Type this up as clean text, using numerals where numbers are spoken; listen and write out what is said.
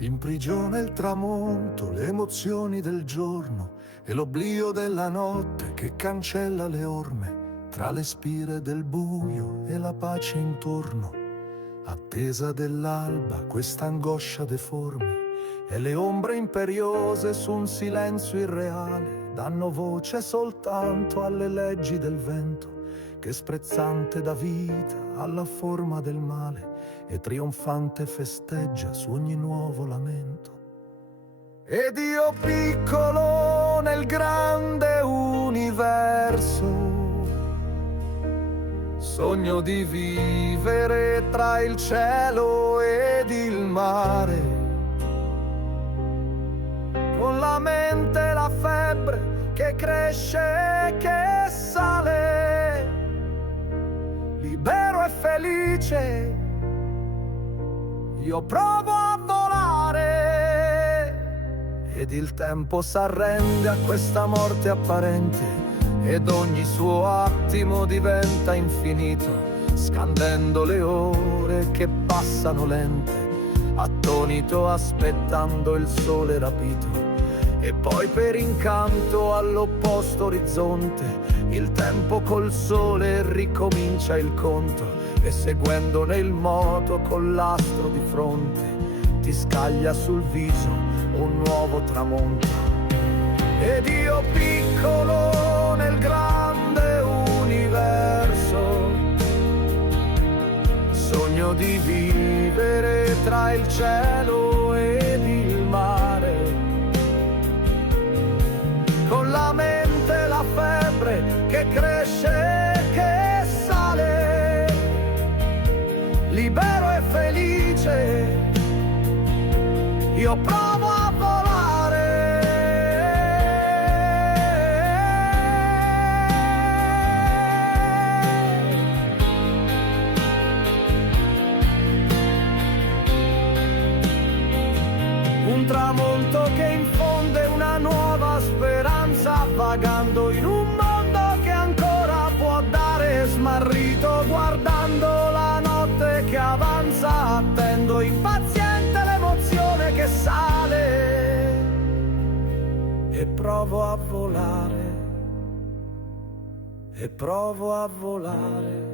Imprigiona il tramonto, le emozioni del giorno e l'oblio della notte che cancella le orme tra le spire del buio e la pace intorno. Attesa dell'alba, questa angoscia deforme e le ombre imperiose su un silenzio irreale danno voce soltanto alle leggi del vento che sprezzante dà vita alla forma del male e trionfante festeggia su ogni nuovo lamento. Ed io piccolo nel grande universo sogno di vivere tra il cielo ed il mare, con la mente la febbre che cresce e che sale, libero e felice, io provo a volare, ed il tempo s'arrende a questa morte apparente, ed ogni suo attimo diventa infinito, scandendo le ore che passano lente, attonito aspettando il sole rapito. E poi per incanto all'opposto orizzonte il tempo col sole ricomincia il conto, e seguendone il moto con l'astro di fronte ti scaglia sul viso un nuovo tramonto. Ed io piccolo nel grande universo sogno di vivere tra il cielo ed il mare, con la mente la febbre che cresce e che sale, libero e felice, io provo a volare. Un tramonto che infonde una nuova speranza, vagando in un mondo che ancora può dare smarrito, guardando la notte che avanza, attendo impaziente l'emozione che sale, e provo a volare, e provo a volare.